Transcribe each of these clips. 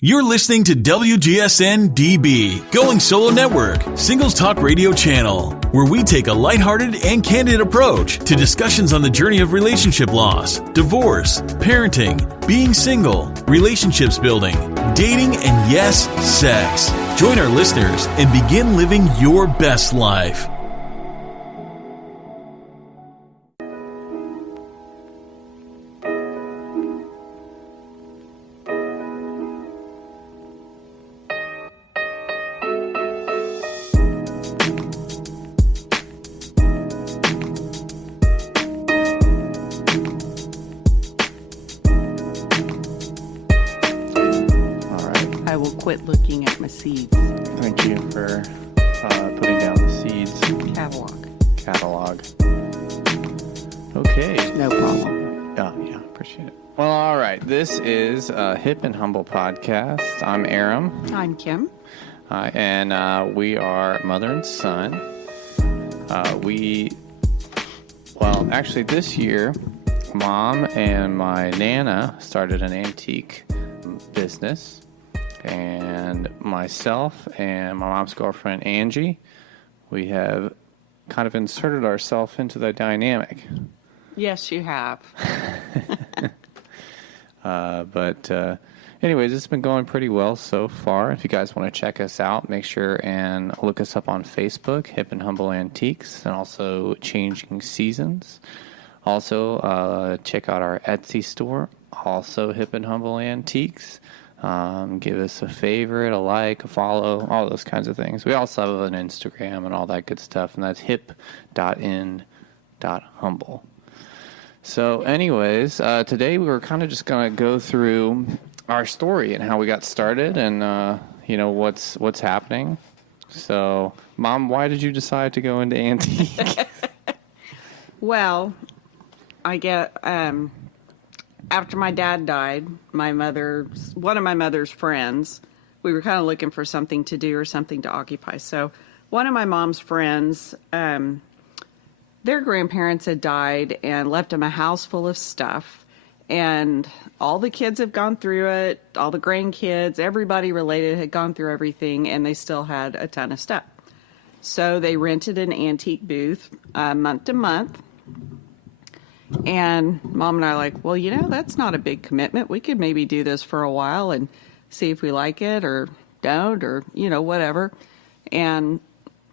You're listening to WGSN-DB, Going Solo Network, Singles Talk Radio channel, where we take a lighthearted and candid approach to discussions on the journey of relationship loss, divorce, parenting, being single, relationships building, dating, and yes, sex. Join our listeners and begin living your best life. Quit looking at my seeds. Thank you for putting down the seeds. Catalog. Okay. No problem. Oh, yeah, appreciate it. Well, all right. This is a Hip and Humble podcast. I'm Aram. I'm Kim. And we are mother and son. Actually, this year, Mom and my Nana started an antique business. And myself and my mom's girlfriend, Angie, we have kind of inserted ourselves into the dynamic. Yes, you have. Anyways, it's been going pretty well so far. If you guys want to check us out, make sure and look us up on Facebook, Hip and Humble Antiques, and also Changing Seasons. Also, check out our Etsy store, also Hip and Humble Antiques. Give us a favorite, a like, a follow, all those kinds of things. We also have an Instagram and all that good stuff, and that's hip.in.humble. So anyways, today we were kind of just going to go through our story and how we got started and, what's happening. So, Mom, why did you decide to go into antique? Well, I get... After my dad died, one of my mother's friends, we were kind of looking for something to do or something to occupy. So one of my mom's friends, their grandparents had died and left them a house full of stuff. And all the kids have gone through it, all the grandkids, everybody related had gone through everything, and they still had a ton of stuff. So they rented an antique booth month to month. And Mom and I are like, well, that's not a big commitment. We could maybe do this for a while and see if we like it or don't or, whatever. And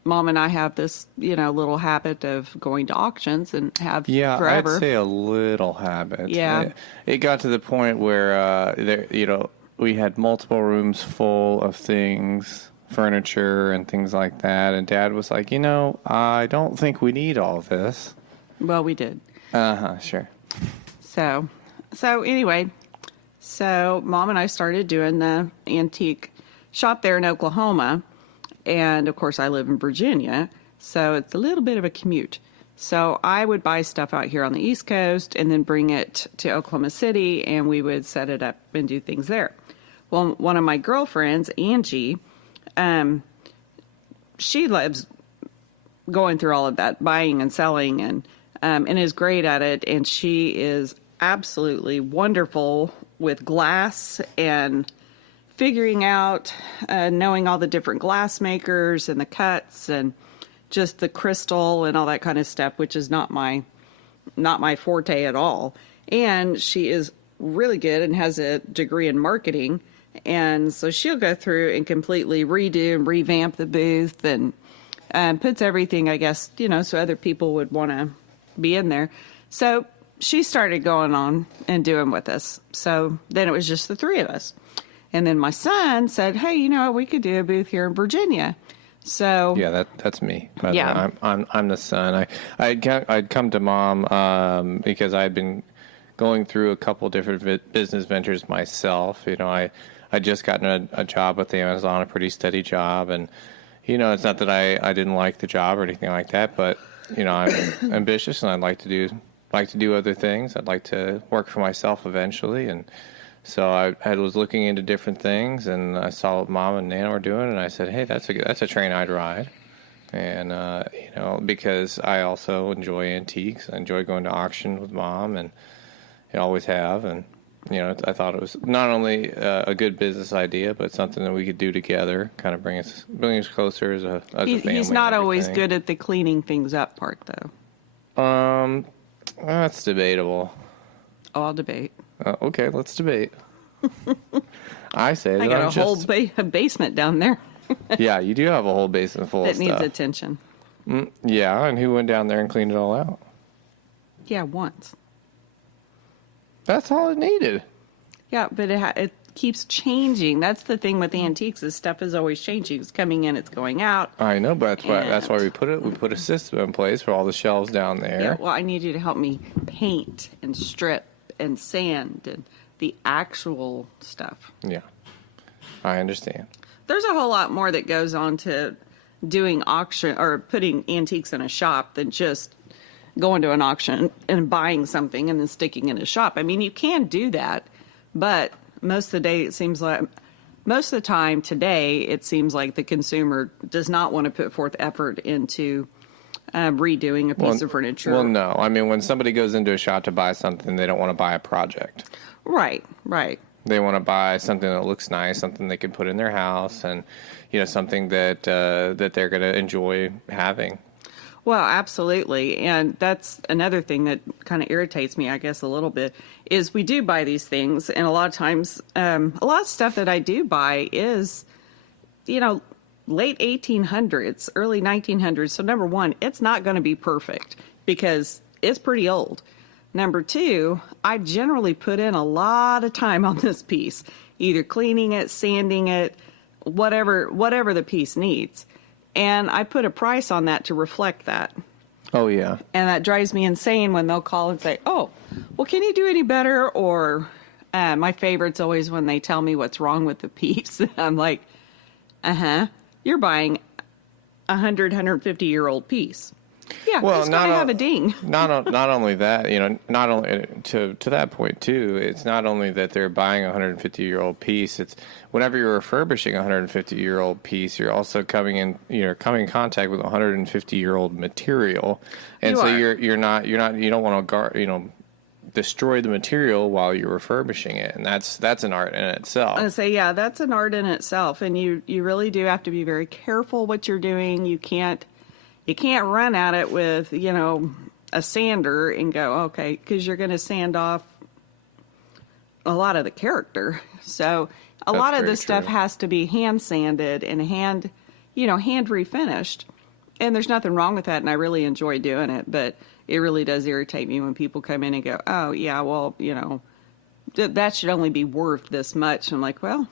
Mom and I have this, little habit of going to auctions and have forever. I'd say a little habit. Yeah. It got to the point where, we had multiple rooms full of things, furniture and things like that. And Dad was like, I don't think we need all of this. Well, we did. Sure. So anyway, Mom and I started doing the antique shop there in Oklahoma. And of course I live in Virginia, so it's a little bit of a commute. So I would buy stuff out here on the East Coast and then bring it to Oklahoma City and we would set it up and do things there. Well, one of my girlfriends, Angie, she loves going through all of that, buying and selling and is great at it. And she is absolutely wonderful with glass and figuring out, knowing all the different glass makers and the cuts and just the crystal and all that kind of stuff, which is not my forte at all. And she is really good and has a degree in marketing. And so she'll go through and completely redo and revamp the booth and puts everything, I guess, so other people would want to be in there. So she started going on and doing with us. So then it was just the three of us. And then my son said, hey, we could do a booth here in Virginia. So yeah, that's me. Yeah. I'm the son. I'd come to Mom because I'd been going through a couple different business ventures myself. I just gotten a job with Amazon, a pretty steady job, and it's not that I didn't like the job or anything like that, but I'm ambitious and I'd like to do other things. I'd like to work for myself eventually, and so I was looking into different things, and I saw what Mom and Nana were doing, and I said, hey, that's a train I'd ride. And because I also enjoy antiques, I enjoy going to auction with Mom, and I always have, and I thought it was not only a good business idea, but something that we could do together, kind of bring us closer as a family. He's not always good at the cleaning things up part, though. That's debatable. Oh, I'll debate. Okay, let's debate. I say I that got a whole basement down there Yeah, you do have a whole basement full of that stuff. needs attention. Yeah, and who went down there and cleaned it all out? Yeah, once. That's all it needed. Yeah, but it keeps changing. That's the thing with antiques, is stuff is always changing. It's coming in, it's going out. I know, but that's why we put it. We put a system in place for all the shelves down there. Yeah, well, I need you to help me paint and strip and sand and the actual stuff. Yeah, I understand. There's a whole lot more that goes on to doing auction or putting antiques in a shop than just going to an auction and buying something and then sticking in a shop. I mean, you can do that, but most of the time today, it seems like the consumer does not want to put forth effort into redoing a piece of furniture. Well, no. I mean, when somebody goes into a shop to buy something, they don't want to buy a project. Right. They want to buy something that looks nice, something they can put in their house, and something that they're going to enjoy having. Well, absolutely. And that's another thing that kind of irritates me, I guess, a little bit, is we do buy these things. And a lot of times, a lot of stuff that I do buy is, late 1800s, early 1900s. So number one, it's not going to be perfect because it's pretty old. Number two, I generally put in a lot of time on this piece, either cleaning it, sanding it, whatever the piece needs. And I put a price on that to reflect that. Oh, yeah. And that drives me insane when they'll call and say, oh, well, can you do any better? Or my favorite's always when they tell me what's wrong with the piece. I'm like, you're buying a 150-year-old piece. Yeah, well, it's going to have a ding. not only that, not only to that point too. It's not only that they're buying a 150-year-old piece. It's whenever you're refurbishing a 150-year-old piece, you're also coming in contact with 150-year-old material, and you don't want to destroy the material while you're refurbishing it, and that's an art in itself. I say, yeah, that's an art in itself, and you really do have to be very careful what you're doing. You can't run at it with, a sander and go, okay, because you're going to sand off a lot of the character. So a lot of this stuff has to be hand sanded and hand refinished. And there's nothing wrong with that, and I really enjoy doing it, but it really does irritate me when people come in and go, oh, yeah, well, that should only be worth this much. I'm like, well,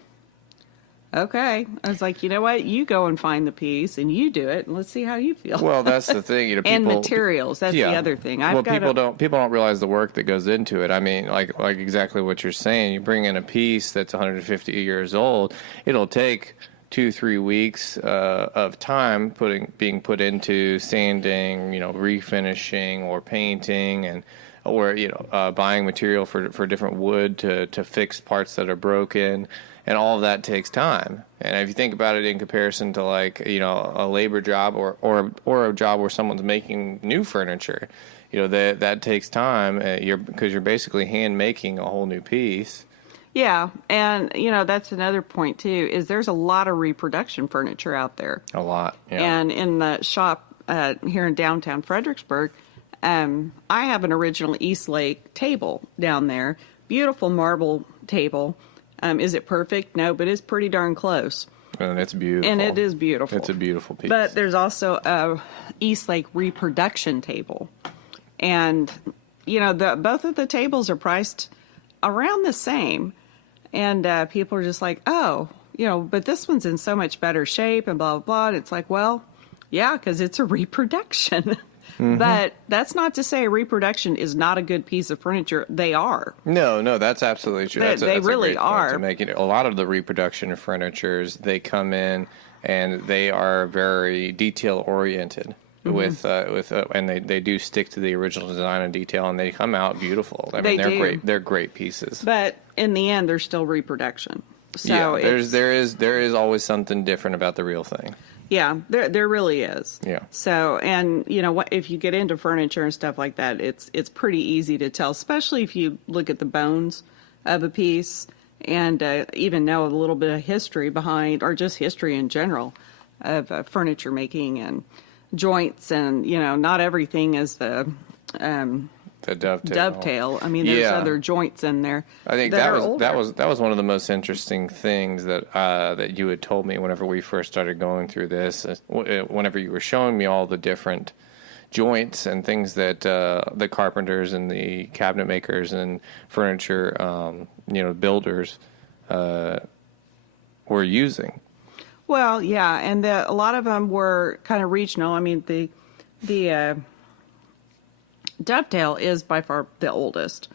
okay. I was like, you know what? You go and find the piece, and you do it, and let's see how you feel. Well, that's the thing. People, and materials. That's the other thing. People don't realize the work that goes into it. I mean, like exactly what you're saying. You bring in a piece that's 150 years old. It'll take 2-3 weeks of time being put into sanding, refinishing or painting, or buying material for different wood to fix parts that are broken. And all of that takes time. And if you think about it in comparison to a labor job or a job where someone's making new furniture, that takes time because you're basically hand making a whole new piece. Yeah, and that's another point too, is there's a lot of reproduction furniture out there. A lot, yeah. And in the shop here in downtown Fredericksburg, I have an original Eastlake table down there, beautiful marble table. Is it perfect? No, but it's pretty darn close. And it's beautiful. And it is beautiful. It's a beautiful piece. But there's also a Eastlake reproduction table. And, both of the tables are priced around the same. And people are just like, oh, but this one's in so much better shape and blah, blah, blah. And it's like, well, yeah, because it's a reproduction. Mm-hmm. But that's not to say a reproduction is not a good piece of furniture. They are. No, that's absolutely true. They really are. A lot of the reproduction furnitures, they come in and they are very detail oriented. Mm-hmm. And they do stick to the original design and detail, and they come out beautiful. I mean, they're great. They're great pieces. But in the end, they're still reproduction. So yeah, there is always something different about the real thing. Yeah, there really is. Yeah. So, and if you get into furniture and stuff like that, it's pretty easy to tell, especially if you look at the bones of a piece and even know a little bit of history behind, or just history in general, of furniture making and joints. And, not everything is the dovetail. I mean, there's other joints in there. I think that was one of the most interesting things that that you had told me whenever we first started going through this. Whenever you were showing me all the different joints and things that the carpenters and the cabinet makers and furniture, builders were using. Well, yeah, and a lot of them were kind of regional. I mean, the dovetail is by far the oldest,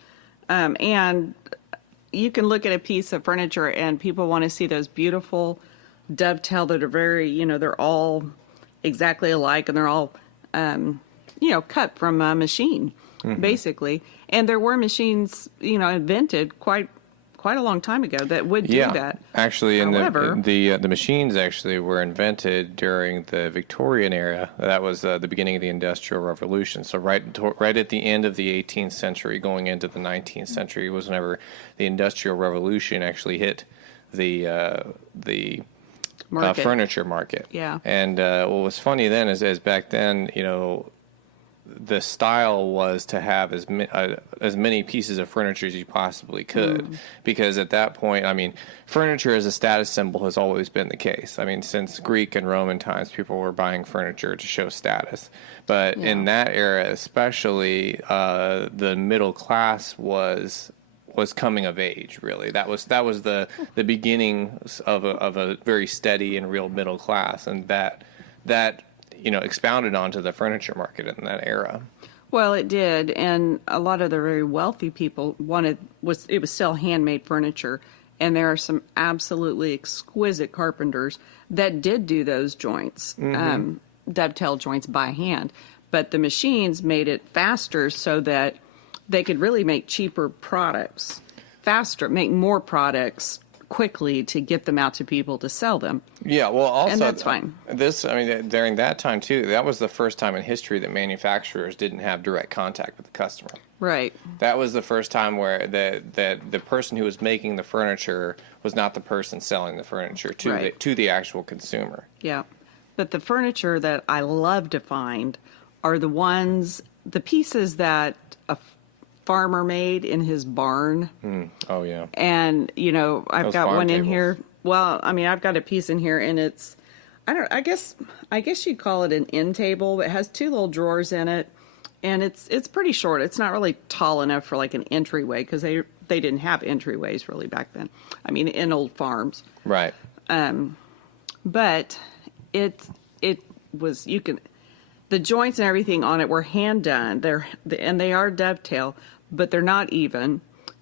and you can look at a piece of furniture and people want to see those beautiful dovetail that are very, they're all exactly alike and they're all cut from a machine, basically. And there were machines, invented quite a long time ago that would do that. Actually, However, the machines actually were invented during the Victorian era. That was the beginning of the Industrial Revolution. So right at the end of the 18th century, going into the 19th century, was whenever the Industrial Revolution actually hit the furniture market. Yeah. And what was funny then is back then, the style was to have as many pieces of furniture as you possibly could, because at that point, I mean, furniture as a status symbol has always been the case. I mean, since Greek and Roman times, people were buying furniture to show status. But in that era, especially, the middle class was coming of age. Really, that was the beginnings of a very steady and real middle class, and that expounded onto the furniture market in that era. Well, it did, and a lot of the very wealthy people it was still handmade furniture, and there are some absolutely exquisite carpenters that did do those joints, dovetail joints by hand, but the machines made it faster so that they could really make cheaper products faster, make more products quickly to get them out to people to sell them. Yeah, well, also, and that's fine. During that time too, that was the first time in history that manufacturers didn't have direct contact with the customer. Right. That was the first time where the person who was making the furniture was not the person selling the furniture to the actual consumer. Yeah, but the furniture that I love to find are the pieces that a farmer made in his barn. Oh yeah. And I've got one in here. Well, I mean, I've got a piece in here, and it's I guess you'd call it an end table. It has two little drawers in it, and it's pretty short. It's not really tall enough for like an entryway, because they didn't have entryways really back then. I mean, in old farms. Right. But it was, the joints and everything on it were hand done. They are dovetail, but they're not even.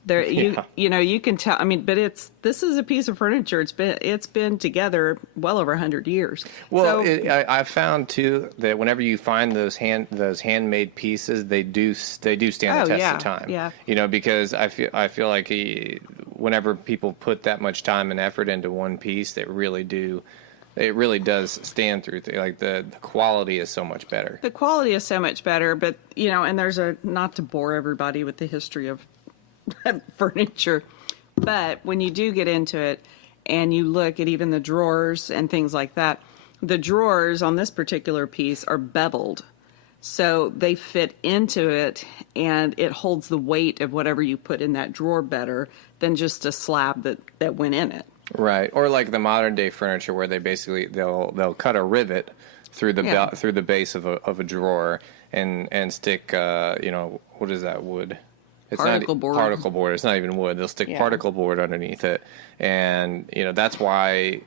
You can tell. I mean, but this is a piece of furniture. It's been together well over 100 years. Well, I found too that whenever you find those handmade pieces, they do stand the test of time. Yeah. Because I feel like whenever people put that much time and effort into one piece, it really does stand through. Like the quality is so much better. The quality is so much better, but and there's not to bore everybody with the history of furniture, but when you do get into it and you look at even the drawers and things like that, the drawers on this particular piece are beveled, so they fit into it and it holds the weight of whatever you put in that drawer better than just a slab that went in it. Right, or like the modern day furniture where they'll cut a rivet through the base of a drawer and stick what is that, wood? It's particle board. It's not even wood. They'll stick particle board underneath it, and that's why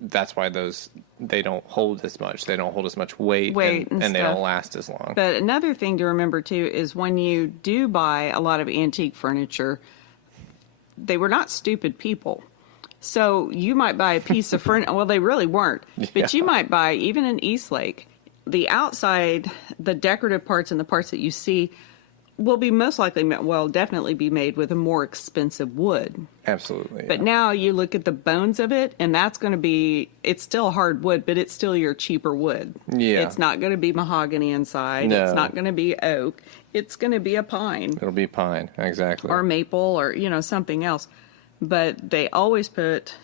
those, they don't hold as much. They don't hold as much weight and they don't last as long. But another thing to remember too is when you do buy a lot of antique furniture, they were not stupid people. So you might buy a piece of furniture. Well, they really weren't. But you might buy, even in Eastlake, the outside, the decorative parts and the parts that you see will be most likely, well, definitely be made with a more expensive wood. Absolutely. But yeah. now you look at the bones of it, and that's going to be, it's still hardwood, but it's still your cheaper wood. Yeah. It's not going to be mahogany inside. No. It's not going to be oak. It's going to be a pine. It'll be pine, exactly. Or maple or, something else. But they always put,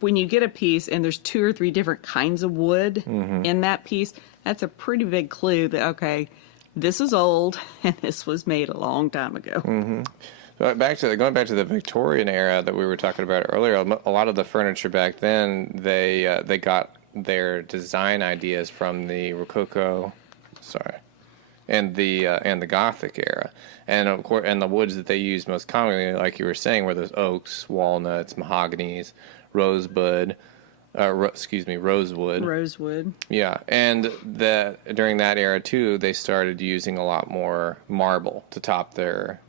when you get a piece and there's 2 or 3 different kinds of wood in that piece, that's a pretty big clue that, okay, this is old and this was made a long time ago. Mm-hmm. So going back to the Victorian era that we were talking about earlier, a lot of the furniture back then, they got their design ideas from the Rococo, and the Gothic era, and of course, and the woods that they used most commonly, like you were saying, were those oaks, walnuts, mahoganies, rosewood. Rosewood. Yeah, and during that era too, they started using a lot more marble to top their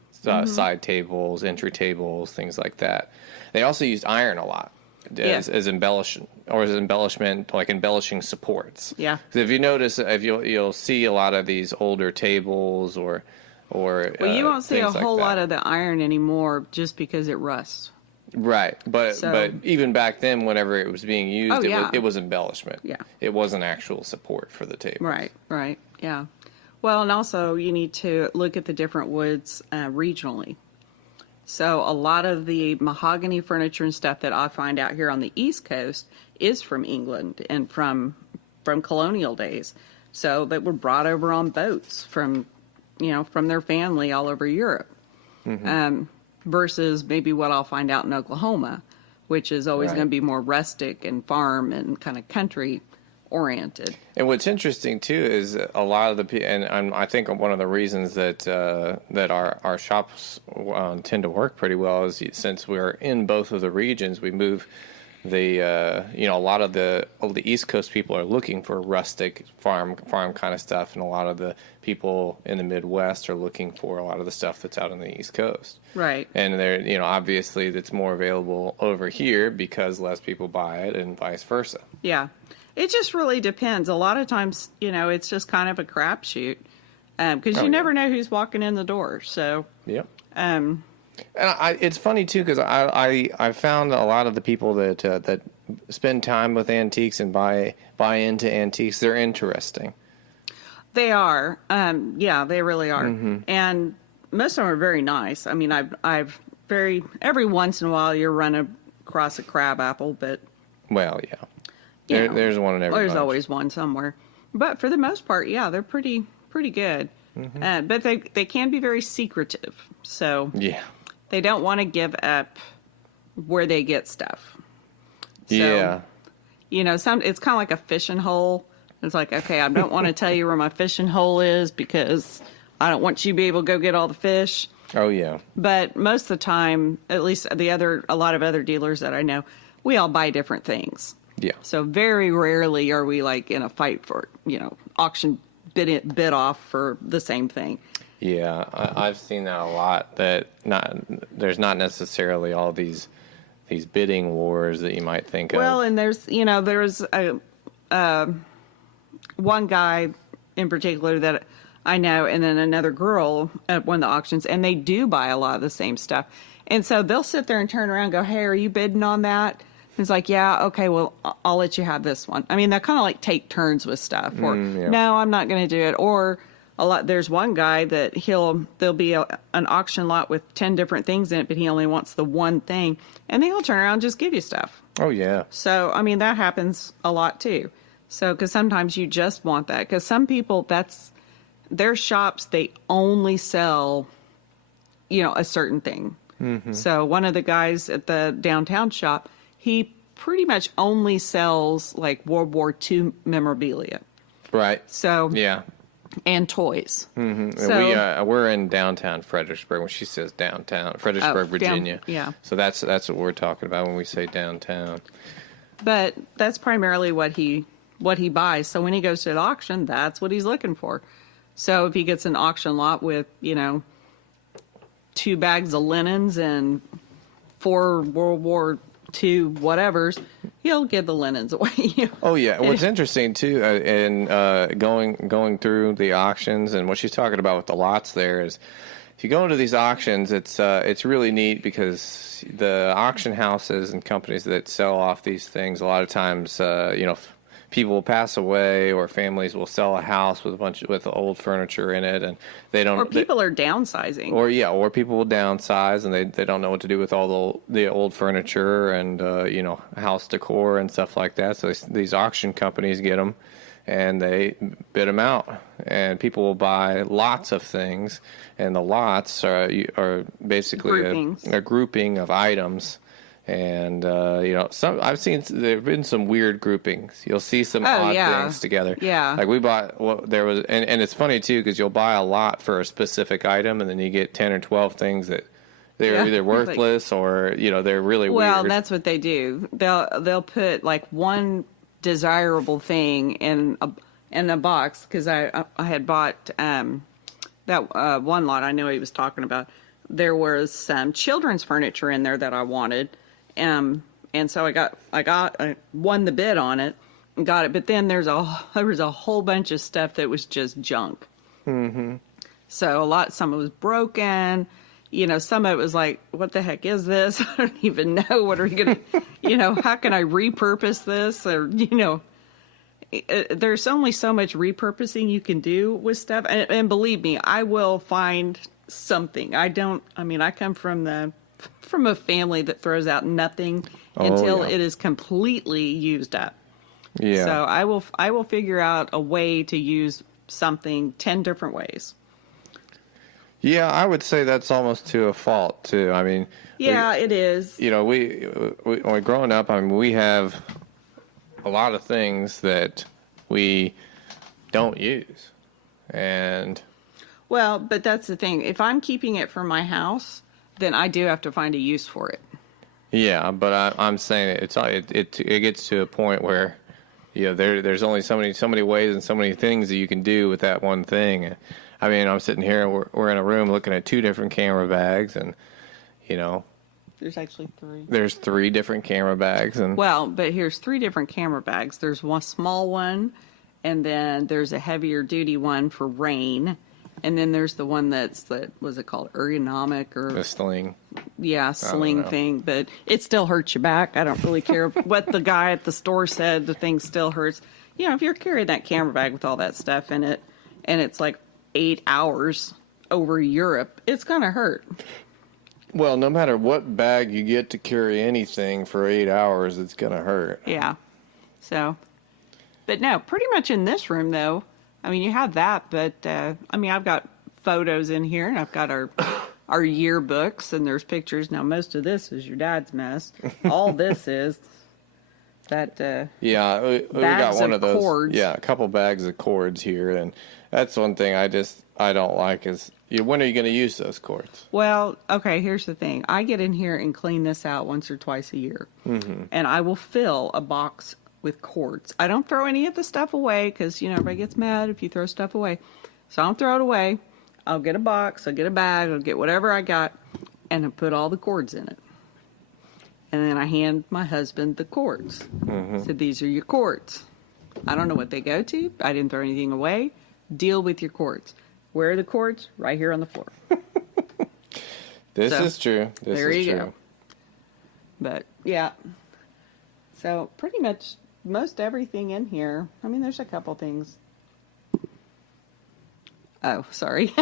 side tables, entry tables, things like that. They also used iron a lot as embellishment, like embellishing supports. Yeah. So if you notice, you'll see a lot of these older tables or well, you won't see a whole lot of the iron anymore just because it rusts. Right, but even back then, whenever it was being used, it was embellishment. Yeah, it wasn't actual support for the table. Right, yeah. Well, and also you need to look at the different woods regionally. So a lot of the mahogany furniture and stuff that I find out here on the East Coast is from England and from colonial days. So that were brought over on boats from their family all over Europe. Versus maybe what I'll find out in Oklahoma, which is always going to be more rustic and farm and kind of country oriented. And what's interesting too is a lot of the people, and I think one of the reasons that our shops tend to work pretty well is since we're in both of the regions, we move a lot of the East Coast people are looking for rustic farm kind of stuff, and a lot of the people in the Midwest are looking for a lot of the stuff that's out on the East Coast. Right. And they're, obviously that's more available over here because less people buy it and vice versa. Yeah. It just really depends. A lot of times, it's just kind of a crapshoot because you never know who's walking in the door. So, yep. And it's funny too because I found a lot of the people that spend time with antiques and buy into antiques. They're interesting. They are. Yeah, they really are. And most of them are very nice. I mean, I've every once in a while you run across a crab apple, but well, yeah. There's one in every There's bunch. always one somewhere. But for the most part, yeah, they're pretty good. But they can be very secretive. So yeah. They don't want to give up where they get stuff. So, yeah. It's kind of like a fishing hole. It's like, okay, I don't want to tell you where my fishing hole is because I don't want you to be able to go get all the fish. Oh, yeah. But most of the time, at least a lot of other dealers that I know, we all buy different things. Yeah. So very rarely are we like in a fight for, auction bid off for the same thing. Yeah, I've seen that a lot. That there's not necessarily all these bidding wars that you might think of. Well, and there's one guy in particular that I know, and then another girl at one of the auctions, and they do buy a lot of the same stuff. And so they'll sit there and turn around and go, "Hey, are you bidding on that?" It's like, "Yeah, okay, well, I'll let you have this one." I mean, they kind of like take turns with stuff, or no, I'm not going to do it, or there's one guy that there'll be an auction lot with 10 different things in it, but he only wants the one thing, and then he'll turn around and just give you stuff. Oh yeah. So I mean that happens a lot too. So because sometimes you just want that, because some people that's their shops, they only sell a certain thing. So one of the guys at the downtown shop, he pretty much only sells like World War II memorabilia. Right. So yeah. And toys. So, we're in downtown Fredericksburg. When she says downtown, Fredericksburg, Virginia. Yeah. So that's what we're talking about when we say downtown. But that's primarily what he buys. So when he goes to the auction, that's what he's looking for. So if he gets an auction lot with 2 bags of linens and 4 World War II whatevers, he'll give the linens away. Oh yeah, what's interesting too, going through the auctions and what she's talking about with the lots there is, if you go into these auctions, it's really neat because the auction houses and companies that sell off these things, a lot of times, people will pass away or families will sell a house with old furniture in it, and they don't. Or people are downsizing. Or people will downsize and they don't know what to do with all the old furniture and house decor and stuff like that. So these auction companies get them and they bid them out, and people will buy lots of things, and the lots are basically a grouping of items. And I've seen there've been some weird groupings. You'll see some odd things together. Yeah, like we bought. And it's funny too because you'll buy a lot for a specific item, and then you get 10 or 12 things that they're either worthless or they're really weird. Well, that's what they do. They'll put like one desirable thing in a box, because I had bought that one lot I know he was talking about. There was some children's furniture in there that I wanted. And so I won the bid on it and got it. But then there was a whole bunch of stuff that was just junk. Mm-hmm. So some of it was broken. Some of it was like, what the heck is this? I don't even know. What are we going to, how can I repurpose this? Or, there's only so much repurposing you can do with stuff. And believe me, I will find something. I come from a family that throws out nothing until it is completely used up. Yeah. So I will figure out a way to use something 10 different ways. Yeah, I would say that's almost to a fault too. I mean, it is. We when we're growing up, we have a lot of things that we don't use, and but that's the thing. If I'm keeping it for my house, then I do have to find a use for it. Yeah, but I'm saying it gets to a point where there's only so many ways and so many things that you can do with that one thing. I mean, I'm sitting here, we're in a room looking at 2 different camera bags, and there's actually 3. There's 3 different camera bags, and but here's 3 different camera bags. There's one small one, and then there's a heavier duty one for rain. And then there's the one what's it called? Ergonomic or the sling. Yeah, sling thing. But it still hurts your back. I don't really care what the guy at the store said. The thing still hurts. If you're carrying that camera bag with all that stuff in it, and it's like 8 hours over Europe, it's gonna hurt. Well, no matter what bag you get to carry anything for 8 hours, it's gonna hurt. Yeah. So, but no, pretty much in this room though. You have that, but, I've got photos in here, and I've got our yearbooks, and there's pictures. Now, most of this is your dad's mess. All this is that, we got one of those. Cords. Yeah, a couple bags of cords here, and that's one thing I don't like is, when are you going to use those cords? Well, okay, here's the thing. I get in here and clean this out once or twice a year, and I will fill a box with cords. I don't throw any of the stuff away because, everybody gets mad if you throw stuff away. So I don't throw it away. I'll get a box, I'll get a bag, I'll get whatever I got, and I put all the cords in it. And then I hand my husband the cords. So these are your cords. I don't know what they go to. I didn't throw anything away. Deal with your cords. Where are the cords? Right here on the floor. This is true. There you go. But, yeah. So pretty much most everything in here. There's a couple things. Oh, sorry.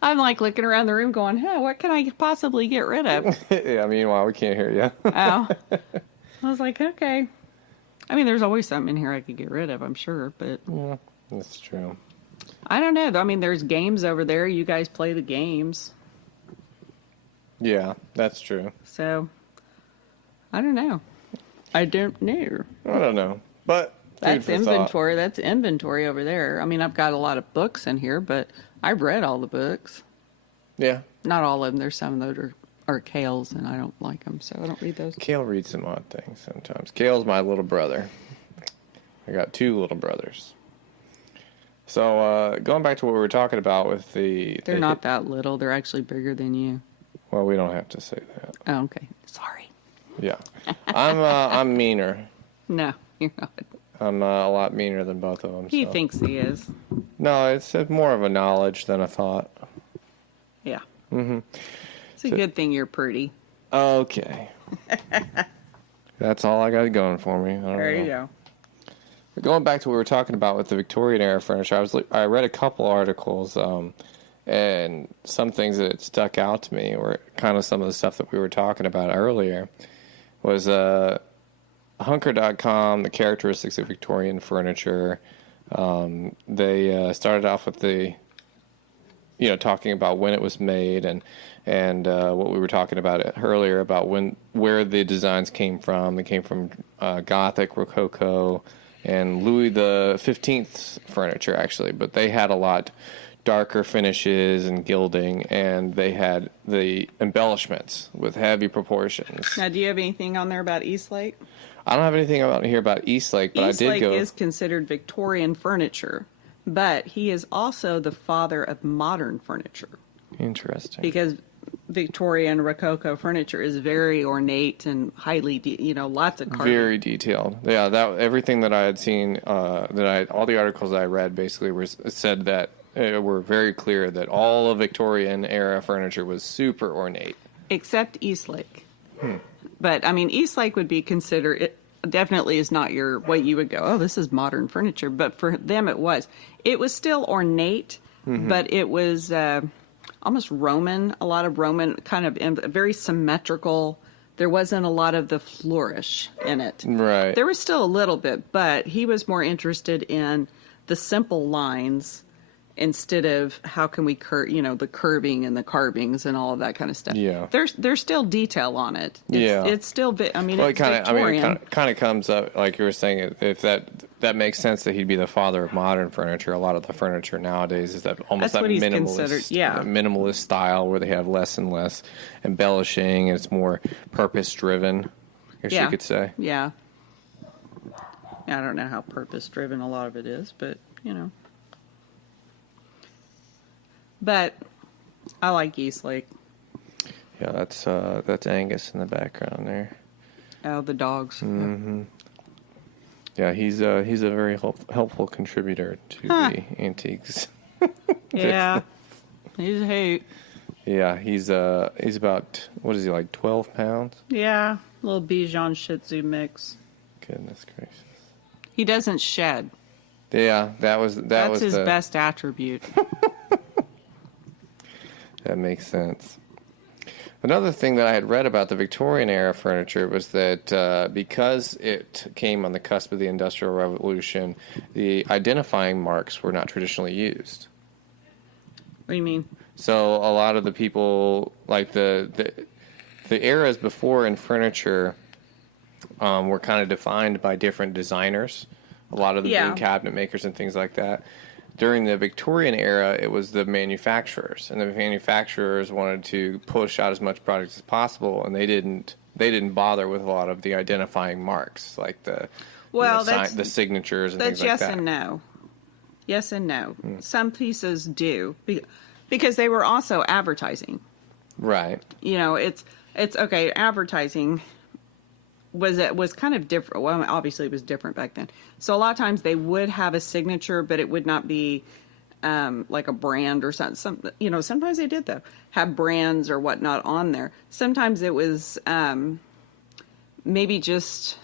I'm like looking around the room going, what can I possibly get rid of? Yeah, meanwhile, we can't hear you. Oh. I was like, okay. There's always something in here I could get rid of, I'm sure, but. Yeah, that's true. I don't know. There's games over there. You guys play the games. Yeah, that's true. So, I don't know. I don't know. But that's inventory. That's inventory over there. I've got a lot of books in here, but I've read all the books. Yeah. Not all of them. There's some that are Kale's, and I don't like them, so I don't read those. Kale reads some odd things sometimes. Kale's my little brother. I got 2 little brothers. So, going back to what we were talking about with They're not that little. They're actually bigger than you. Well, we don't have to say that. Oh, okay. Sorry. Yeah. I'm meaner. No, you're not. I'm a lot meaner than both of them. He so. thinks he is. No, it's more of a knowledge than a thought. Yeah. Mm-hmm. It's a good thing you're pretty. Okay. That's all I got going for me. There you go. Going back to what we were talking about with the Victorian era furniture, I read a couple articles, and some things that stuck out to me were kind of some of the stuff that we were talking about earlier. Was Hunker.com, the characteristics of Victorian furniture. They started off with talking about when it was made and what we were talking about earlier about where the designs came from. They came from Gothic, Rococo, and Louis the 15th's furniture, actually. But they had a lot darker finishes and gilding, and they had the embellishments with heavy proportions. Now, do you have anything on there about Eastlake? I don't have anything about here about Eastlake, but Eastlake I did go. Is considered Victorian furniture, but he is also the father of modern furniture. Interesting. Because Victorian Rococo furniture is very ornate and highly, lots of carving. Very detailed. Yeah, everything that I had seen, all the articles I read basically said that were very clear that all of Victorian era furniture was super ornate, except Eastlake. But I mean, Eastlake would be considered. It definitely is not what you would go, oh, this is modern furniture. But for them, it was. It was still ornate, but it was almost Roman. A lot of Roman, kind of very symmetrical. There wasn't a lot of the flourish in it. Right. There was still a little bit, but he was more interested in the simple lines instead of how can we the curving and the carvings and all of that kind of stuff. Yeah. There's still detail on it. It's still it's Victorian. It kind of comes up like you were saying. If that makes sense that he'd be the father of modern furniture. A lot of the furniture nowadays is that almost That's that what he's minimalist style where they have less and less embellishing. And it's more purpose driven, I guess you could say. Yeah. I don't know how purpose driven a lot of it is, but But I like Eastlake. Yeah, that's Angus in the background there. Oh, the dogs. Mm-hmm. Yeah, he's a very helpful contributor to the antiques. Yeah, he's a hoot. Yeah, he's about, what is he, like 12 pounds? Yeah, a little Bichon Shih Tzu mix. Goodness gracious. He doesn't shed. Yeah, that's his best attribute. That makes sense. Another thing that I had read about the Victorian era furniture was that because it came on the cusp of the Industrial Revolution, the identifying marks were not traditionally used. What do you mean? So a lot of the people, like the eras before in furniture, were kind of defined by different designers. A lot of them being cabinet makers and things like that. During the Victorian era, it was the manufacturers, and the manufacturers wanted to push out as much product as possible, and they didn't bother with a lot of the identifying marks, like the signatures and things like that. That's yes and no. Yes and no. Some pieces do because they were also advertising. Right. It's okay. Advertising was kind of different. Well, obviously it was different back then. So a lot of times they would have a signature, but it would not be like a brand or something. Sometimes they did though have brands or whatnot on there. Sometimes it was maybe just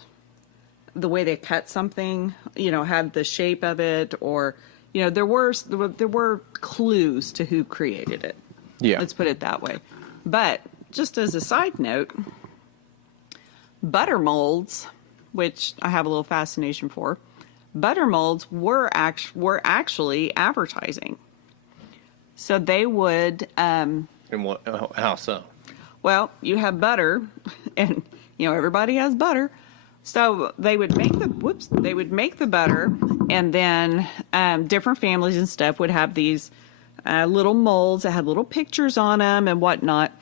the way they cut something. Had the shape of it, or there were clues to who created it. Yeah, let's put it that way. But just as a side note, butter molds, which I have a little fascination for, butter molds were actually advertising. So they would. And how so? Well, you have butter, and everybody has butter. So they would make the butter, and then different families and stuff would have these little molds that had little pictures on them and whatnot,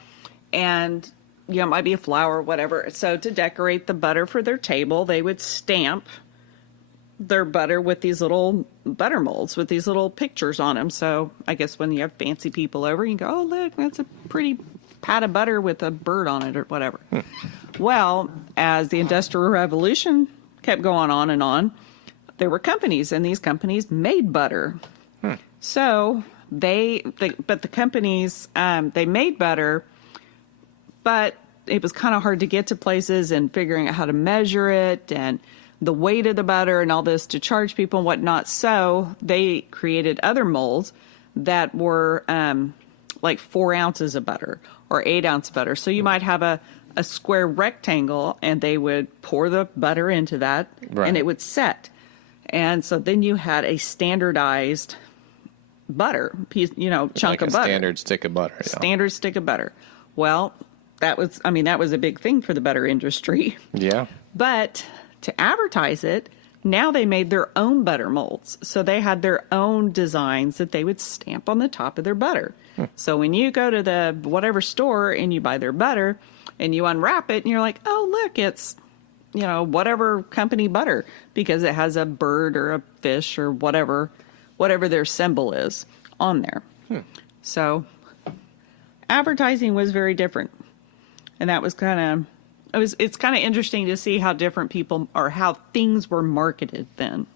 and it might be a flower or whatever. So to decorate the butter for their table, they would stamp their butter with these little butter molds with these little pictures on them. So I guess when you have fancy people over, you go, oh, look, that's a pretty pat of butter with a bird on it or whatever. Well, as the Industrial Revolution kept going on and on, there were companies, and these companies made butter. So but the companies, they made butter, but it was kind of hard to get to places and figuring out how to measure it and the weight of the butter and all this to charge people and whatnot. So they created other molds that were like 4 ounces of butter or 8 ounce butter. So you might have a square rectangle, and they would pour the butter into that, and it would set. And so then you had a standardized butter piece, chunk like of butter. Standard stick of butter. Yeah. Standard stick of butter. Well, that was a big thing for the butter industry. Yeah. But to advertise it, now they made their own butter molds. So they had their own designs that they would stamp on the top of their butter. So when you go to the whatever store and you buy their butter and you unwrap it and you're like, oh, look, it's, whatever company butter, because it has a bird or a fish or whatever their symbol is on there. So advertising was very different. And that was it's kind of interesting to see how different people, or how things were marketed then,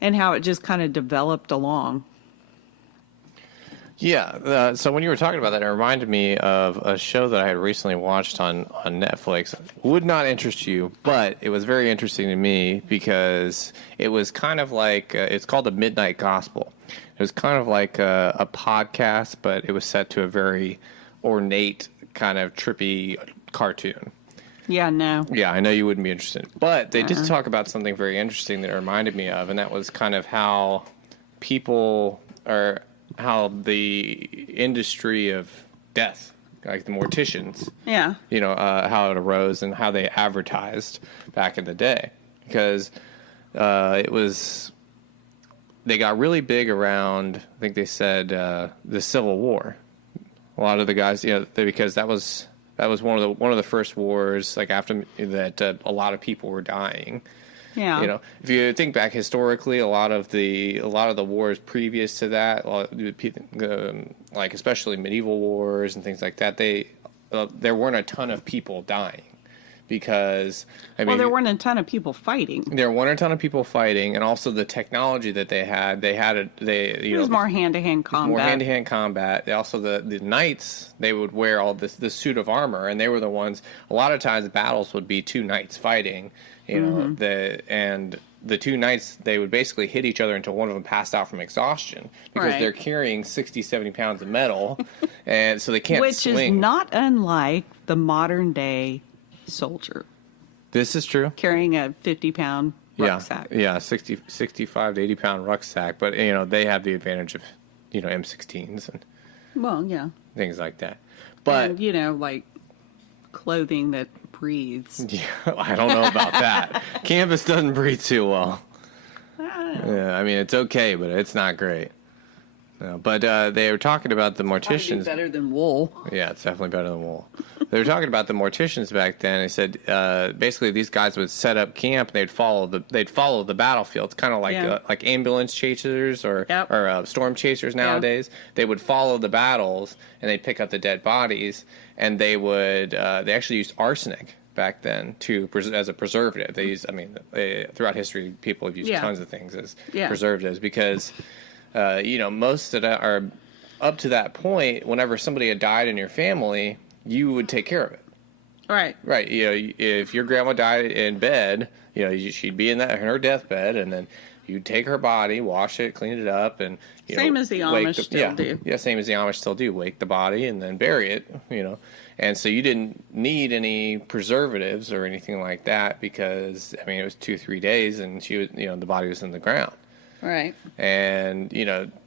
and how it just kind of developed along. Yeah. So when you were talking about that, it reminded me of a show that I had recently watched on Netflix. Would not interest you, but it was very interesting to me because it was kind of like, it's called The Midnight Gospel. It was kind of like a podcast, but it was set to a very ornate, kind of trippy cartoon. Yeah, no. Yeah, I know you wouldn't be interested. But they did talk about something very interesting that it reminded me of, and that was kind of how how the industry of death, like the morticians, how it arose and how they advertised back in the day. Because they got really big around, I think they said, the Civil War. A lot of the guys, because that was one of the first wars, like after that, a lot of people were dying. Yeah. If you think back historically, a lot of the wars previous to that, like especially medieval wars and things like that, there weren't a ton of people dying. Because there weren't a ton of people fighting. There weren't a ton of people fighting, and also the technology that they had. It was more hand-to-hand combat. More hand-to-hand combat. Also, the knights, they would wear all this suit of armor, and they were the ones. A lot of times, battles would be two knights fighting. The two knights, they would basically hit each other until one of them passed out from exhaustion because they're carrying 60, 70 pounds of metal, and so they can't swing. Which is not unlike the modern day soldier. This is true. Carrying a 50-pound rucksack. Yeah, 65 to 80-pound rucksack. But, they have the advantage of, M16s and things like that. But, and, like clothing that breathes. Yeah, I don't know about that. Canvas doesn't breathe too well. Yeah, it's okay, but it's not great. No, but they were talking about the morticians. Better than wool. Yeah, it's definitely better than wool. They were talking about the morticians back then. They said basically these guys would set up camp and they'd follow the battlefield. It's kind of like ambulance chasers or storm chasers nowadays. Yeah. They would follow the battles and they'd pick up the dead bodies, and they would they actually used arsenic back then as a preservative. They used throughout history people have used tons of things as preservatives because. Most of that are up to that point. Whenever somebody had died in your family, you would take care of it. Right. Right. If your grandma died in bed, she'd be in her deathbed, and then you'd take her body, wash it, clean it up, and same as the Amish still do. Yeah, same as the Amish still do. Wake the body and then bury it. And so you didn't need any preservatives or anything like that because it was 2-3 days, and she was the body was in the ground. Right. And,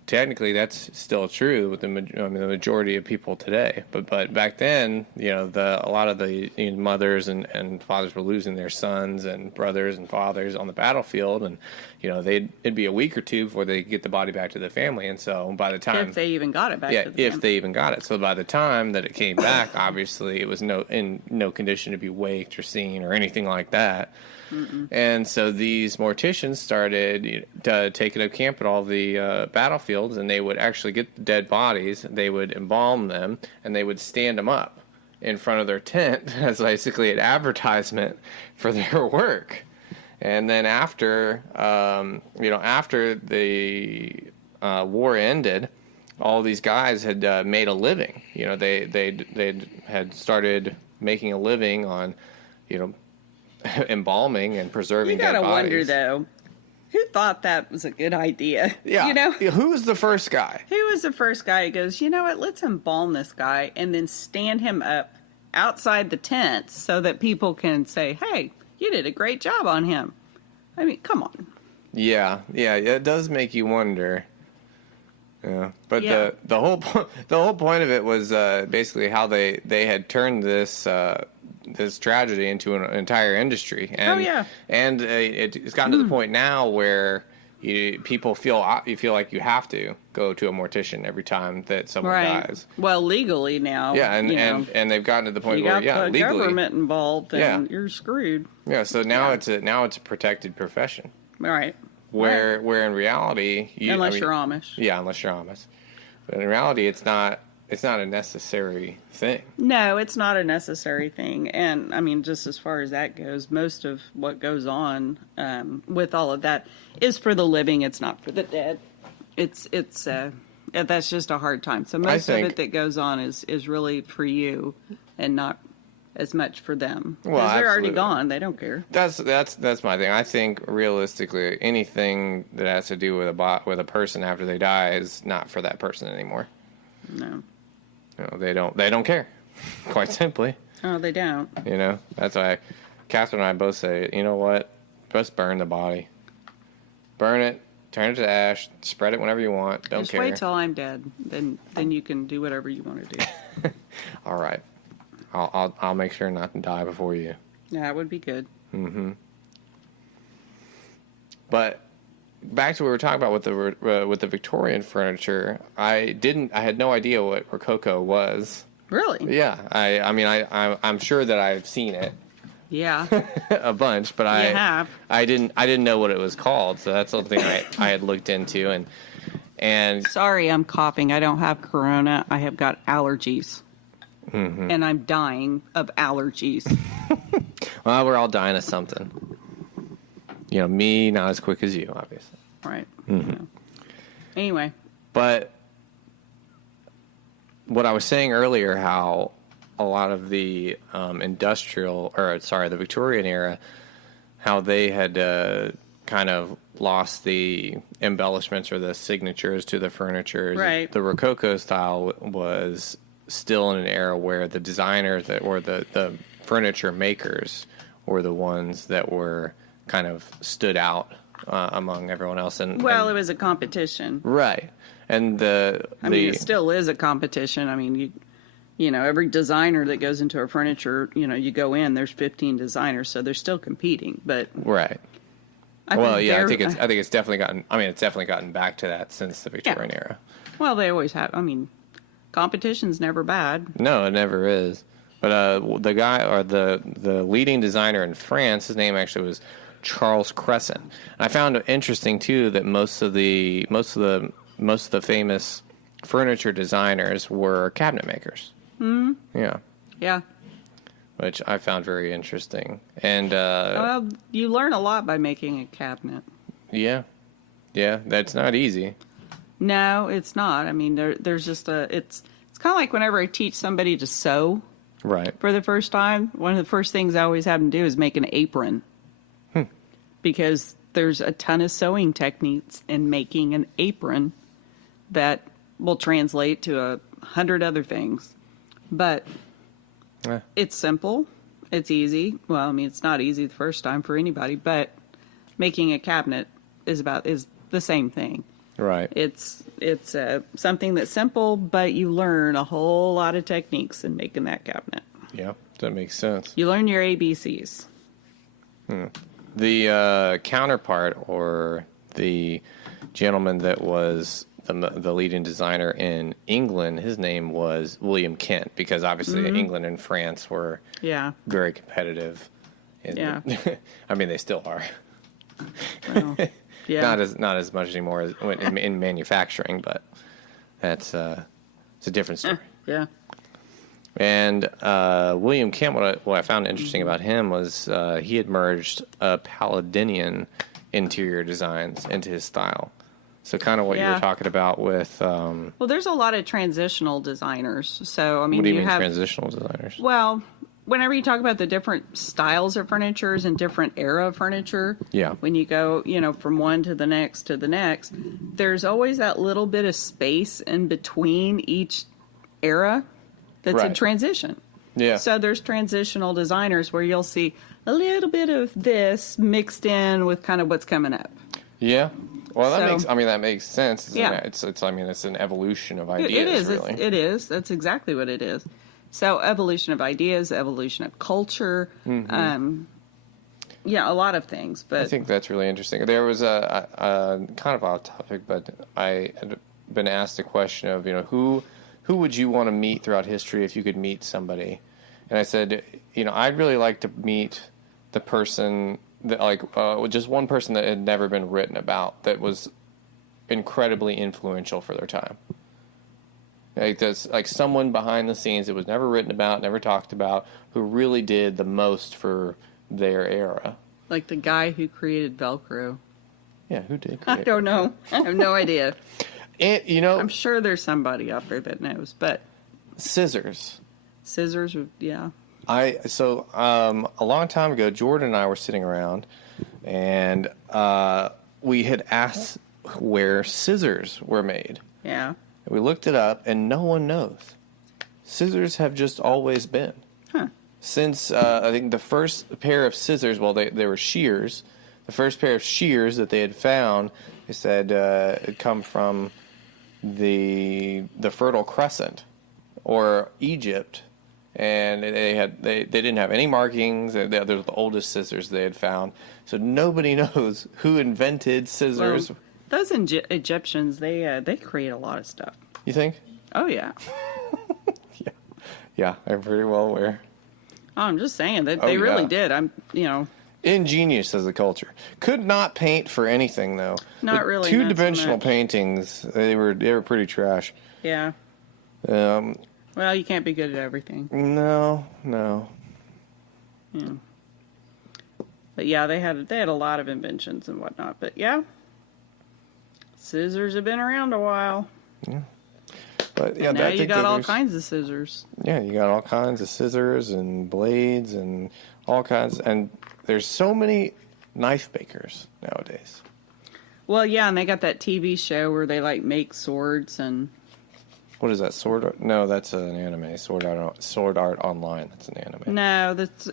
technically that's still true with the majority of people today. But back then, a lot of the mothers and fathers were losing their sons and brothers and fathers on the battlefield. And, it'd be a week or two before they get the body back to the family. And so by the time... If they even got it back to the family. If they even got it. So by the time that it came back, obviously it was in no condition to be waked or seen or anything like that. And so these morticians started taking up camp at all the battlefields fields, and they would actually get the dead bodies, they would embalm them, and they would stand them up in front of their tent as basically an advertisement for their work. And then after, after the war ended, all these guys had made a living. They had started making a living on, embalming and preserving dead bodies. You gotta wonder, though, who thought that was a good idea? Yeah. Who was the first guy? Who was the first guy who goes, you know what, let's embalm this guy and then stand him up outside the tent so that people can say, hey, you did a great job on him. I mean, come on. Yeah, it does make you wonder. Yeah, but yeah. the whole point of it was basically how they had turned this tragedy into an entire industry. And, and it's gotten to the point now where people feel like you have to go to a mortician every time that someone dies. Well, legally now. Yeah, and they've gotten to the point where got the legally, government involved, and you're screwed. Yeah, so now it's a protected profession. Right. Where in reality, unless you're Amish. Yeah, unless you're Amish. But in reality, it's not a necessary thing. No, it's not a necessary thing. And I mean, just as far as that goes, most of what goes on with all of that is for the living. It's not for the dead. It's that's just a hard time. So most of it that goes on is really for you and not as much for them, because they're already gone. They don't care. That's my thing. I think realistically, anything that has to do with a person after they die is not for that person anymore. No. They don't care. Quite simply. Oh, they don't. That's why Catherine and I both say, you know what? Just burn the body. Burn it. Turn it to ash. Spread it whenever you want. Don't care. Just wait till I'm dead. Then you can do whatever you want to do. All right. I'll make sure not to die before you. Yeah, that would be good. Mm-hmm. But back to what we were talking about with the Victorian furniture, I had no idea what Rococo was. Really? Yeah. I'm sure that I've seen it. Yeah. A bunch, but I didn't know what it was called, so that's something I had looked into and sorry, I'm coughing. I don't have corona. I have got allergies. Mm-hmm. And I'm dying of allergies. Well, we're all dying of something. Me not as quick as you, obviously. Right. Mm-hmm. Yeah. Anyway. But what I was saying earlier, how a lot of the the Victorian era, how they had kind of lost the embellishments or the signatures to the furniture. Right. The Rococo style was still in an era where the designers or the furniture makers were the ones that were kind of stood out among everyone else. And it was a competition, right? And it still is a competition. I mean, every designer that goes into a furniture, you go in, there's 15 designers, so they're still competing. But right. I think it's definitely gotten. It's definitely gotten back to that since the Victorian era. Well, they always have. Competition's never bad. No, it never is. But the guy or the leading designer in France, his name actually was Charles Crescent. And I found it interesting too that most of the famous furniture designers were cabinet makers. Hmm. Yeah. Yeah. Which I found very interesting. And you learn a lot by making a cabinet. Yeah. Yeah, that's not easy. No, it's not. There's just it's kind of like whenever I teach somebody to sew. Right. For the first time, one of the first things I always have them do is make an apron. Because there's a ton of sewing techniques in making an apron that will translate to 100 other things. But it's simple. It's easy. Well, it's not easy the first time for anybody, but making a cabinet is the same thing. Right. It's something that's simple, but you learn a whole lot of techniques in making that cabinet. Yeah, that makes sense. You learn your ABCs. The counterpart, or the gentleman that was the leading designer in England, his name was William Kent, because obviously England and France were very competitive. They still are. Well, Yeah. Not as much anymore as in manufacturing, but that's it's a different story. Yeah. And William Kent, what I found interesting about him was he had merged Paladinian interior designs into his style. So kind of what you were talking about with... well, there's a lot of transitional designers. So, I mean, what do you mean have transitional designers? Well, whenever you talk about the different styles of furnitures and different era of furniture, when you go, from one to the next, there's always that little bit of space in between each era that's a transition. Yeah. So there's transitional designers where you'll see a little bit of this mixed in with kind of what's coming up. Yeah. Well, that makes sense. It's it's an evolution of ideas, really. It is. That's exactly what it is. So evolution of ideas, evolution of culture, a lot of things. But I think that's really interesting. There was a kind of off topic, but I had been asked a question of, who would you want to meet throughout history if you could meet somebody? And I said, I'd really like to meet the person that, just one person that had never been written about that was incredibly influential for their time. Like someone behind the scenes that was never written about, never talked about, who really did the most for their era. Like the guy who created Velcro. Yeah, who did create I don't know. I have no idea. And, I'm sure there's somebody out there that knows, but... Scissors, yeah. A long time ago, Jordan and I were sitting around, and we had asked where scissors were made. Yeah. We looked it up, and no one knows. Scissors have just always been. Huh. Since, I think, the first pair of scissors, they were shears. The first pair of shears that they had found, they said, had come from the Fertile Crescent, or Egypt. And they didn't have any markings. They're the oldest scissors they had found. So nobody knows who invented scissors. Well, those Egyptians, they create a lot of stuff. You think? Oh, yeah. Yeah, I'm pretty well aware. Oh, I'm just saying that they really did. Ingenious as a culture. Could not paint for anything, though. Not really. Two-dimensional paintings, they were pretty trash. Yeah. Well, you can't be good at everything. No. Yeah. But yeah, they had a lot of inventions and whatnot. But yeah, scissors have been around a while. Yeah. But yeah, and now you got all kinds of scissors. Yeah, you got all kinds of scissors and blades and all kinds. And there's so many knife makers nowadays. Well, yeah, and they got that TV show where they make swords and. What is that, Sword Art? No, that's an anime. Sword Art Online. That's an anime. No, it's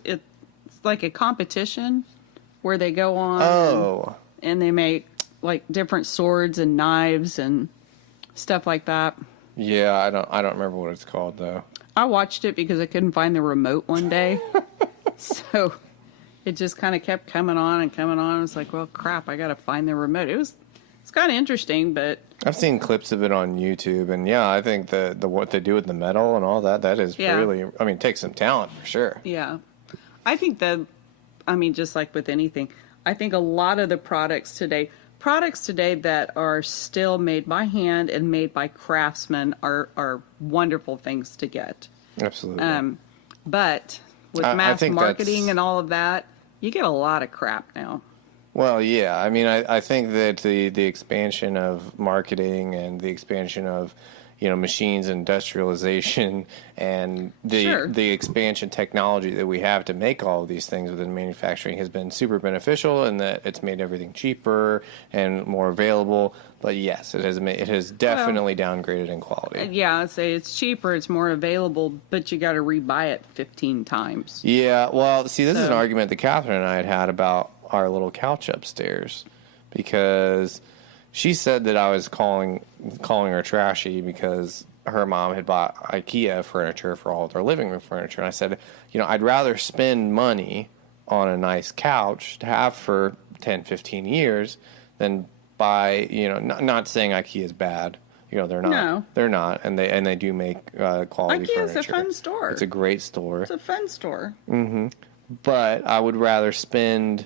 like a competition where they go on and they make different swords and knives and stuff like that. Yeah, I don't remember what it's called though. I watched it because I couldn't find the remote one day. So it just kind of kept coming on and coming on. I was like, well, crap, I got to find the remote. It's kind of interesting, but I've seen clips of it on YouTube, and yeah, I think the what they do with the metal and all that is really, it takes some talent for sure. Yeah. I think just like with anything, I think a lot of the products today that are still made by hand and made by craftsmen are wonderful things to get. Absolutely. But with mass marketing and all of that, you get a lot of crap now. Well, yeah. I think that the expansion of marketing and the expansion of, machines, industrialization, and the expansion technology that we have to make all of these things within manufacturing has been super beneficial, in that it's made everything cheaper and more available. But yes, it has definitely downgraded in quality. Yeah, I'd say it's cheaper, it's more available, but you got to rebuy it 15 times. Yeah. Well, see, this is an argument that Catherine and I had about our little couch upstairs, because she said that I was calling her trashy because her mom had bought IKEA furniture for all of their living room furniture. And I said, I'd rather spend money on a nice couch to have for 10, 15 years than buy, not saying IKEA is bad. They're not. No. They're not, and they do make quality furniture. IKEA's a fun store. It's a great store. It's a fun store. Mm-hmm. But I would rather spend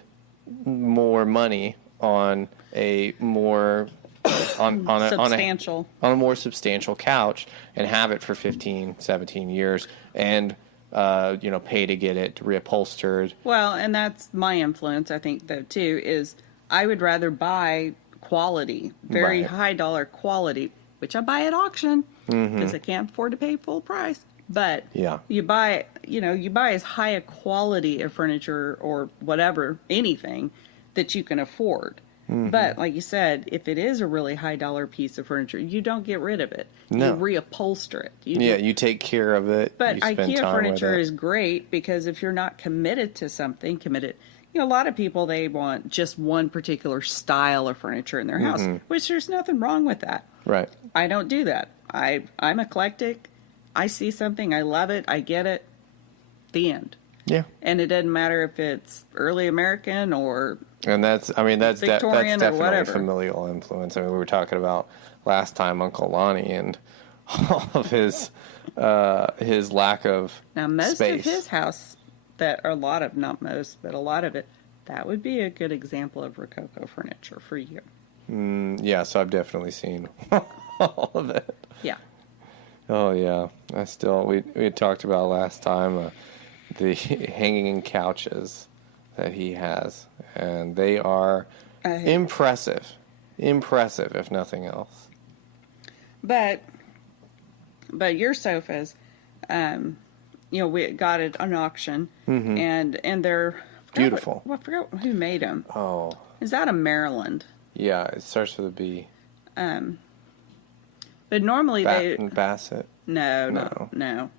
more money on a more substantial on a more substantial couch and have it for 15, 17 years and pay to get it reupholstered. Well, and that's my influence, I think, though, too, is I would rather buy quality, very high dollar quality, which I buy at auction because I can't afford to pay full price. But you buy as high a quality of furniture or whatever, anything that you can afford. But like you said, if it is a really high dollar piece of furniture, you don't get rid of it. No. You reupholster it. You take care of it. But you spend IKEA time furniture with it. is great because if you're not committed to something, a lot of people, they want just one particular style of furniture in their house, which there's nothing wrong with that. Right. I don't do that. I'm eclectic. I see something, I love it, I get it. The end. Yeah. And it doesn't matter if it's early American or that's Victorian or definitely whatever. familial influence. I mean, we were talking about last time Uncle Lonnie and all of his lack of now most space. of his house, a lot of it, that would be a good example of Rococo furniture for you. Yeah, so I've definitely seen all of it. Yeah. Oh yeah, we had talked about last time the hanging couches that he has, and they are impressive if nothing else. But your sofas, we got it on auction, and they're beautiful. I forgot who made them. Oh, is that a Maryland? Yeah, it starts with a B. But normally Bassett. No.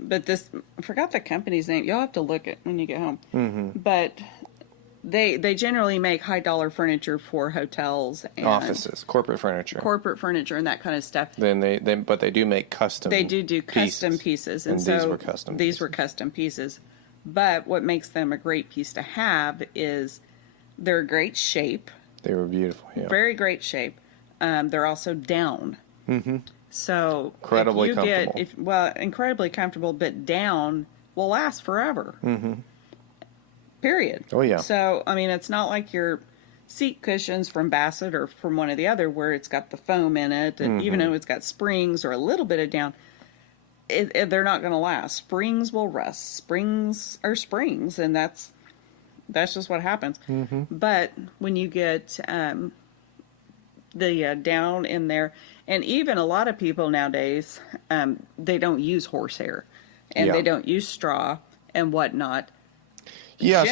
But this, I forgot the company's name. You'll have to look it when you get home. But they generally make high dollar furniture for hotels and offices, corporate furniture, and that kind of stuff. But they do make custom. They do custom pieces, and so these were custom pieces. But what makes them a great piece to have is they're a great shape. They were beautiful. Yeah. Very great shape. They're also down. So incredibly comfortable. Incredibly comfortable, but down will last forever. Period. Oh yeah. So I mean, it's not like your seat cushions from Bassett or from one of the other where it's got the foam in it, and even though it's got springs or a little bit of down, they're not going to last. Springs will rust. Springs are springs, and that's just what happens. But when you get the down in there, and even a lot of people nowadays, they don't use horsehair, and they don't use straw and whatnot. Yeah,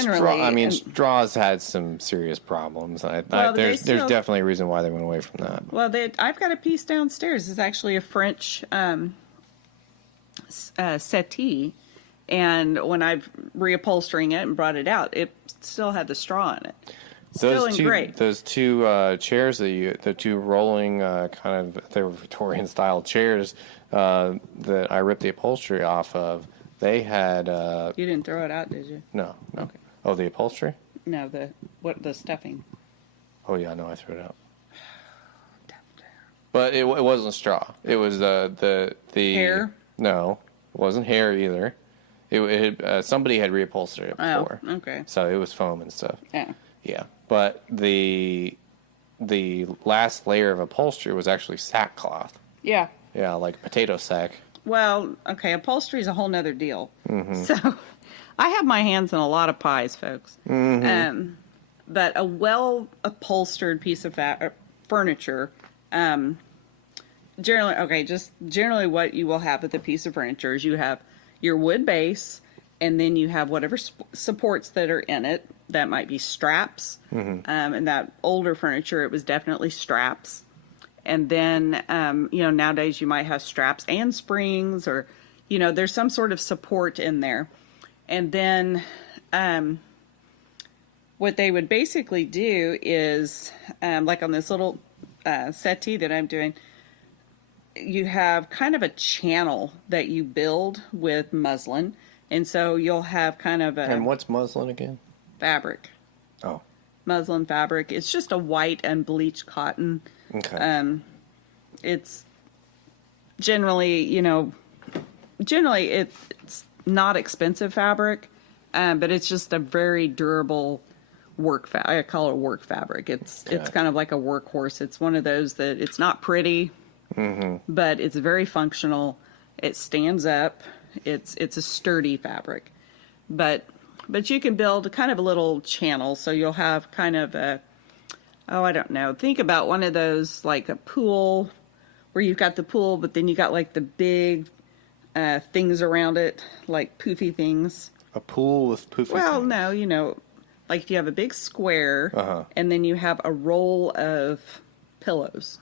straw's had some serious problems. There's definitely a reason why they went away from that. Well, I've got a piece downstairs. It's actually a French settee, and when I've reupholstering it and brought it out, it still had the straw in it. Those two chairs the two rolling they were Victorian style chairs that I ripped the upholstery off of. They had. You didn't throw it out, did you? No. Okay. Oh, the upholstery? No, the stuffing. Oh yeah, no, I threw it out. But it wasn't straw. It was the hair. No, it wasn't hair either. Somebody had reupholstered it before. Oh, okay. So it was foam and stuff. Yeah. Yeah, but the last layer of upholstery was actually sackcloth. Yeah. Yeah, like potato sack. Well, okay, upholstery is a whole nother deal. So, I have my hands in a lot of pies, folks. But a well-upholstered piece of furniture, generally what you will have with a piece of furniture is you have your wood base, and then you have whatever supports that are in it. That might be straps. And that older furniture, it was definitely straps. And then, nowadays you might have straps and springs, or, there's some sort of support in there. And then what they would basically do is, like on this little settee that I'm doing, you have kind of a channel that you build with muslin. And so you'll have kind of a... And what's muslin again? Fabric. Oh. Muslin fabric. It's just a white and bleached cotton. Okay. It's generally it's not expensive fabric, but it's just a very durable I call it a work fabric. It's kind of like a workhorse. It's one of those that it's not pretty, but it's very functional. It stands up. It's a sturdy fabric, but you can build kind of a little channel. So you'll have kind of I don't know. Think about one of those like a pool where you've got the pool, but then you got like the big things around it, like poofy things. A pool with poofy things? Well, no, like if you have a big square and then you have a roll of pillows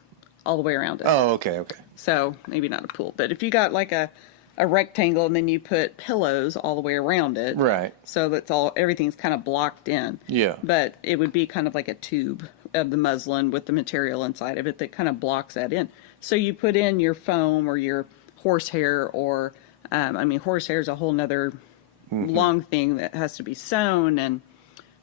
all the way around it. Oh, okay. So maybe not a pool, but if you got like a rectangle and then you put pillows all the way around it. Right. So everything's kind of blocked in. Yeah. But it would be kind of like a tube of the muslin with the material inside of it that kind of blocks that in. So you put in your foam or your horsehair or, horsehair is a whole nother long thing that has to be sewn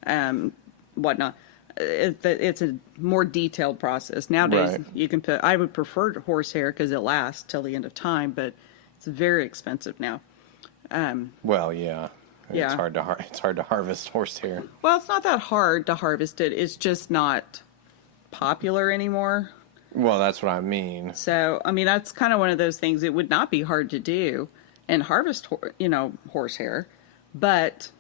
and whatnot. It's a more detailed process. Nowadays, you can I would prefer horsehair because it lasts till the end of time, but it's very expensive now. Well, yeah. Yeah. It's hard to harvest horsehair. Well, it's not that hard to harvest it. It's just not popular anymore. Well, that's what I mean. So, that's kind of one of those things. It would not be hard to do and harvest, horsehair. But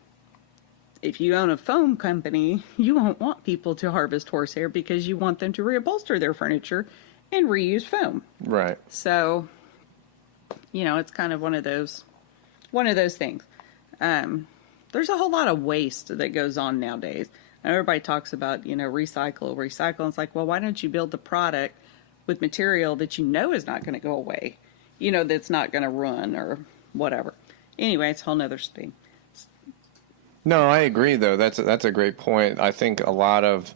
if you own a foam company, you won't want people to harvest horsehair because you want them to reupholster their furniture and reuse foam. Right. So, it's kind of one of those things. There's a whole lot of waste that goes on nowadays. And everybody talks about, recycle. And it's like, well, why don't you build the product with material that is not going to go away, that's not going to run or whatever. Anyway, it's a whole nother thing. No, I agree, though. That's a great point. I think a lot of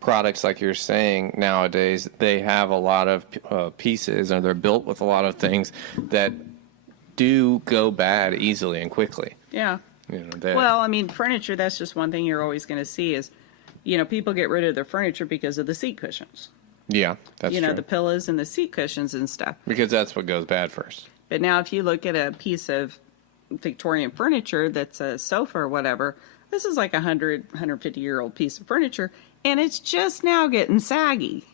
products, like you're saying, nowadays, they have a lot of pieces, or they're built with a lot of things that do go bad easily and quickly. Yeah. Well, furniture, that's just one thing you're always going to see is, people get rid of their furniture because of the seat cushions. Yeah, that's true. The pillows and the seat cushions and stuff. Because that's what goes bad first. But now if you look at a piece of Victorian furniture that's a sofa or whatever, this is like 150-year-old piece of furniture, and it's just now getting saggy.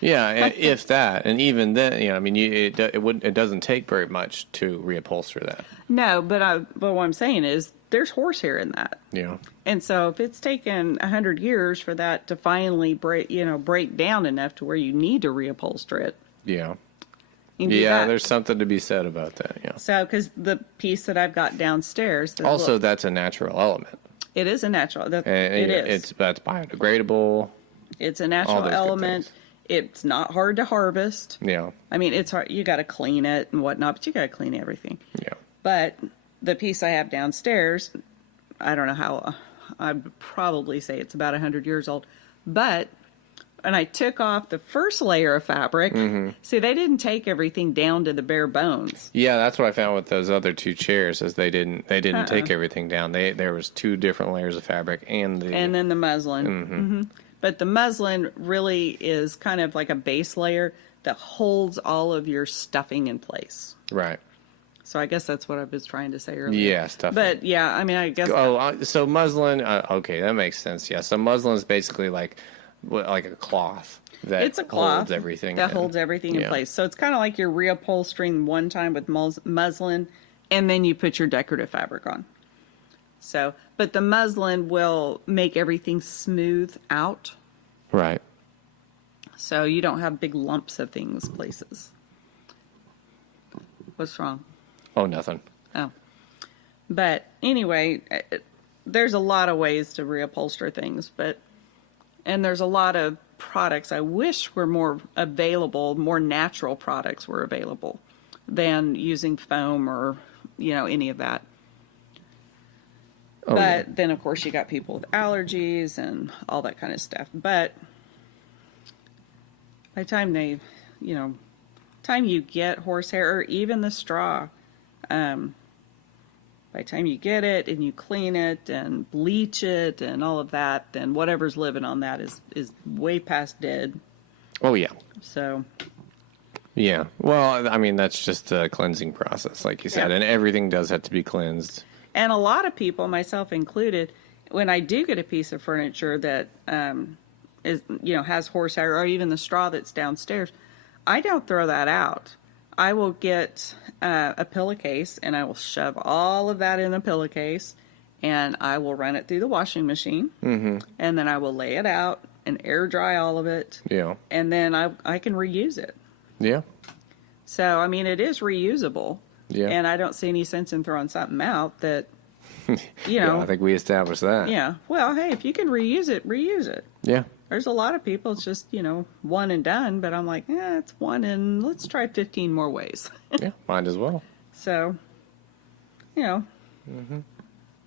Yeah, if that, and even then, it doesn't take very much to reupholster that. No, but what I'm saying is there's horsehair in that. Yeah. And so if it's taken 100 years for that to finally break down enough to where you need to reupholster it. Yeah. Yeah, there's something to be said about that. Yeah. So, because the piece that I've got downstairs. That's a natural element. It is a natural. It is. That's biodegradable. It's a natural element. It's not hard to harvest. Yeah. It's hard. You got to clean it and whatnot, but you got to clean everything. Yeah. But the piece I have downstairs, I don't know how. I'd probably say it's about 100 years old, and I took off the first layer of fabric. See, they didn't take everything down to the bare bones. Yeah, that's what I found with those other two chairs. Is they didn't take everything down. There was two different layers of fabric and then the muslin. But the muslin really is kind of like a base layer that holds all of your stuffing in place. Right. So I guess that's what I was trying to say earlier. Yeah, stuffing. But yeah, I guess. Oh, so muslin. Okay, that makes sense. Yeah, so muslin is basically like a cloth that holds everything. Holds everything in place. So it's kind of like you're reupholstering one time with muslin, and then you put your decorative fabric on. So, but the muslin will make everything smooth out. Right. So you don't have big lumps of things places. What's wrong? Oh, nothing. Oh. But anyway, there's a lot of ways to reupholster things, and there's a lot of products I wish were more available, more natural products were available than using foam or, any of that. But then, of course, you got people with allergies and all that kind of stuff. But by the time time you get horsehair or even the straw, by the time you get it and you clean it and bleach it and all of that, then whatever's living on that is way past dead. Oh, yeah. So. Yeah. Well, that's just a cleansing process, like you said, and everything does have to be cleansed. And a lot of people, myself included, when I do get a piece of furniture that is, has horsehair, or even the straw that's downstairs, I don't throw that out. I will get a pillowcase, and I will shove all of that in the pillowcase, and I will run it through the washing machine, and then I will lay it out and air dry all of it. Yeah. And then I can reuse it. Yeah. So, I mean, it is reusable. Yeah. And I don't see any sense in throwing something out that, Yeah, I think we established that. Yeah. Well, hey, if you can reuse it, reuse it. Yeah. There's a lot of people, it's just, one and done. But I'm like, it's one and let's try 15 more ways. Yeah, might as well. So,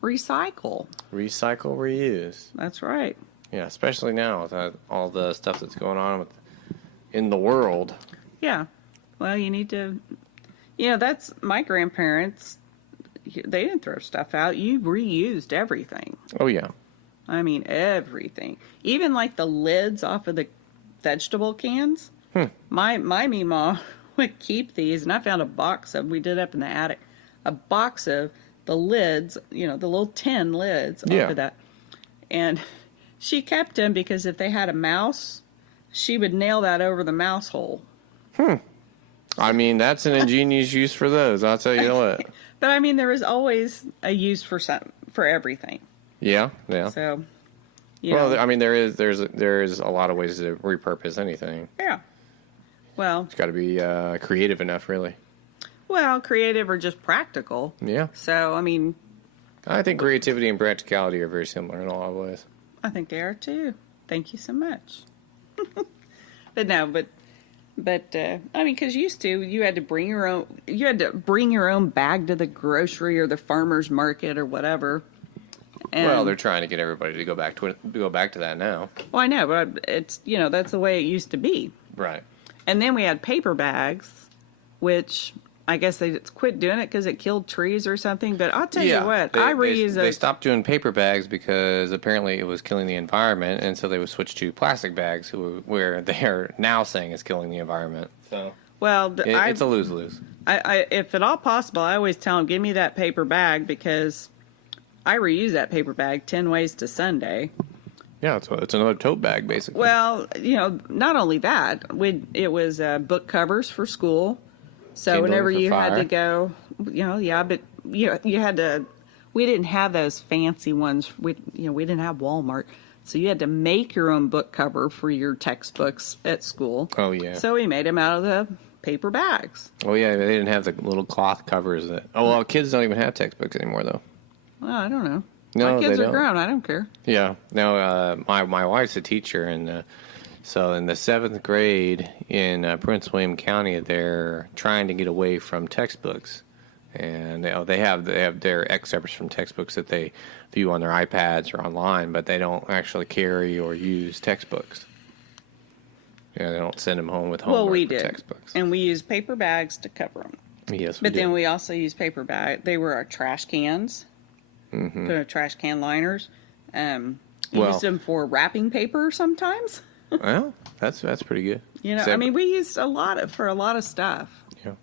recycle. Recycle, reuse. That's right. Yeah, especially now with all the stuff that's going on in the world. Yeah. Well, you need to, that's my grandparents. They didn't throw stuff out. You reused everything. Oh, yeah. I mean, everything. Even like the lids off of the vegetable cans. My meemaw would keep these, and I found a box of, we did up in the attic, a box of the lids, the little tin lids off of that. And she kept them because if they had a mouse, she would nail that over the mouse hole. I mean, that's an ingenious use for those. I'll tell you what. But I mean, there is always a use for everything. Yeah, yeah. So, well, I mean, there is a lot of ways to repurpose anything. Yeah. Well, It's got to be creative enough, really. Well, creative or just practical. Yeah. So, I mean, I think creativity and practicality are very similar in a lot of ways. I think they are too. Thank you so much. But I mean, because used to, you had to bring your own bag to the grocery or the farmer's market or whatever. And, Well, they're trying to get everybody to go back to that now. Well, I know, but it's, that's the way it used to be. Right. And then we had paper bags, which I guess they quit doing it because it killed trees or something. But I'll tell you what, I reuse They stopped doing paper bags because apparently it was killing the environment, and so they would switch to plastic bags, where they are now saying it's killing the environment. So, well, it's a lose-lose. I if at all possible, I always tell them, give me that paper bag, because I reuse that paper bag 10 ways to Sunday. Yeah, it's another tote bag, basically. Well, not only that, it was book covers for school. So Kindling whenever for you fire. had to go, but you had to. We didn't have those fancy ones. We didn't have Walmart, so you had to make your own book cover for your textbooks at school. Oh, yeah. So we made them out of the paper bags. Oh, yeah, they didn't have the little cloth covers that... Oh, well, kids don't even have textbooks anymore, though. Well, I don't know. No, my kids they are don't. grown. I don't care. Yeah. No, my wife's a teacher, and so in the 7th grade in Prince William County, they're trying to get away from textbooks. And they have their excerpts from textbooks that they view on their iPads or online, but they don't actually carry or use textbooks. Yeah, they don't send them home with homework. Well, we for did, textbooks. and we used paper bags to cover them. Yes, But then we also used paper bag. They were our trash cans. Mm-hmm. Put our trash can liners. Used them for wrapping paper sometimes. Well, that's pretty good. I mean, we used for a lot of stuff. Yeah.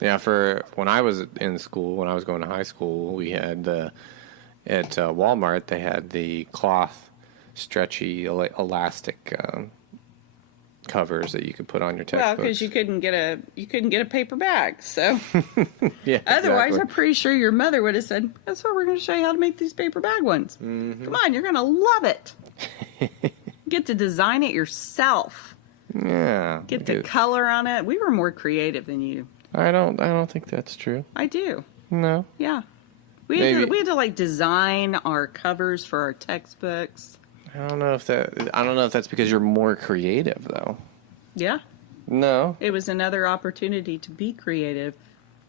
Yeah, for when I was in school, when I was going to high school, we had at Walmart, they had the cloth, stretchy, elastic covers that you could put on your textbooks. Well, because you couldn't get a paper bag, so Yeah. otherwise, exactly. I'm pretty sure your mother would have said, "That's what we're going to show you how to make these paper bag ones. Mm-hmm. Come on, you're going to love it. Get to design it yourself. Yeah. Get the color on it. We were more creative than you. I don't think that's true. I do. No. Yeah. We had to like design our covers for our textbooks. I don't know if that's because you're more creative though. Yeah. No. It was another opportunity to be creative.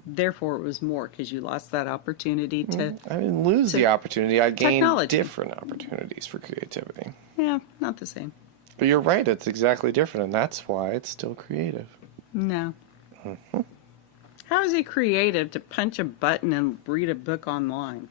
Therefore, it was more because you lost that opportunity to. I didn't lose the opportunity. I gained technology. different opportunities for creativity. Yeah, not the same. But you're right. It's exactly different, and that's why it's still creative. No. How is it creative to punch a button and read a book online?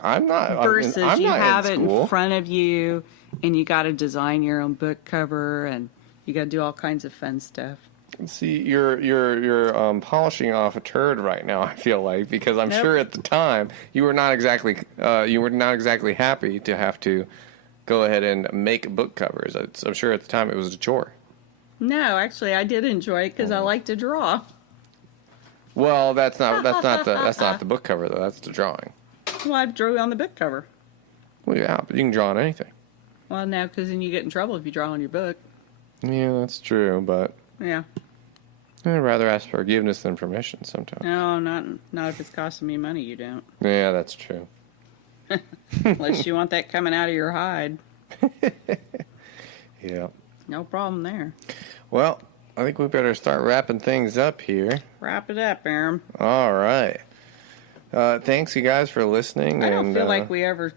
I'm not. Versus I'm you not have in it school. in front of you, and you got to design your own book cover, and you got to do all kinds of fun stuff. See, you're polishing off a turd right now. I feel like, because I'm Nope. sure at the time you were not exactly happy to have to go ahead and make book covers. I'm sure at the time it was a chore. No, actually, I did enjoy it because I like to draw. Well, that's not the book cover though. That's the drawing. Well, I drew on the book cover. Well, yeah, but you can draw on anything. Well, no, because then you get in trouble if you draw on your book. Yeah, that's true, but Yeah. I'd rather ask for forgiveness than permission sometimes. No, not if it's costing me money. You don't, Yeah, that's true. unless you want that coming out of your hide. Yeah. No problem there. Well, I think we better start wrapping things up here. Wrap it up, Aaron. All right. Thanks, you guys, for listening. I don't feel like we ever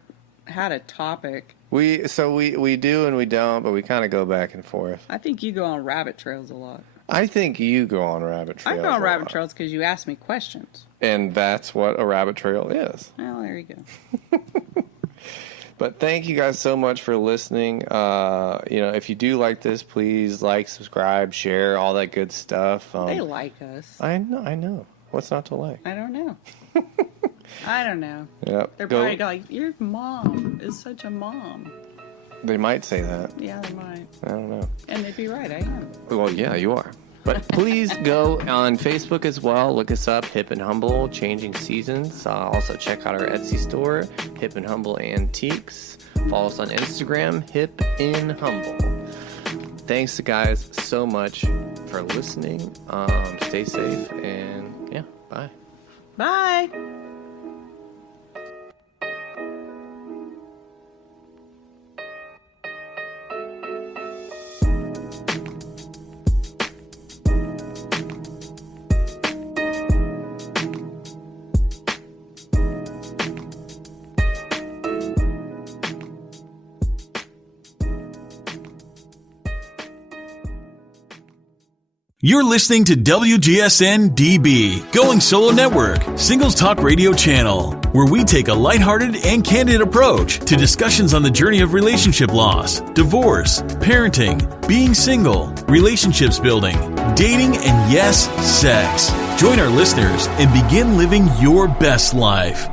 had a topic. We do and we don't, but we kind of go back and forth. I think you go on rabbit trails a lot. I think you go on rabbit trails. I go on a rabbit lot. trails because you ask me questions. And that's what a rabbit trail is. Well, there you go. But thank you guys so much for listening. If you do like this, please like, subscribe, share, all that good stuff. They like us. I know. What's not to like? I don't know. I don't know. Yep. They're probably like, your mom is such a mom. They might say that. Yeah, they might. I don't know. And they'd be right, I am. Well, yeah, you are. But please go on Facebook as well. Look us up, Hip and Humble, Changing Seasons. Also check out our Etsy store, Hip and Humble Antiques. Follow us on Instagram, Hip and Humble. Thanks, guys, so much for listening. Stay safe, and yeah, bye. Bye. You're listening to WGSN-DB, Going Solo Network, Singles Talk Radio Channel, where we take a lighthearted and candid approach to discussions on the journey of relationship loss, divorce, parenting, being single, relationships building, dating, and yes, sex. Join our listeners and begin living your best life.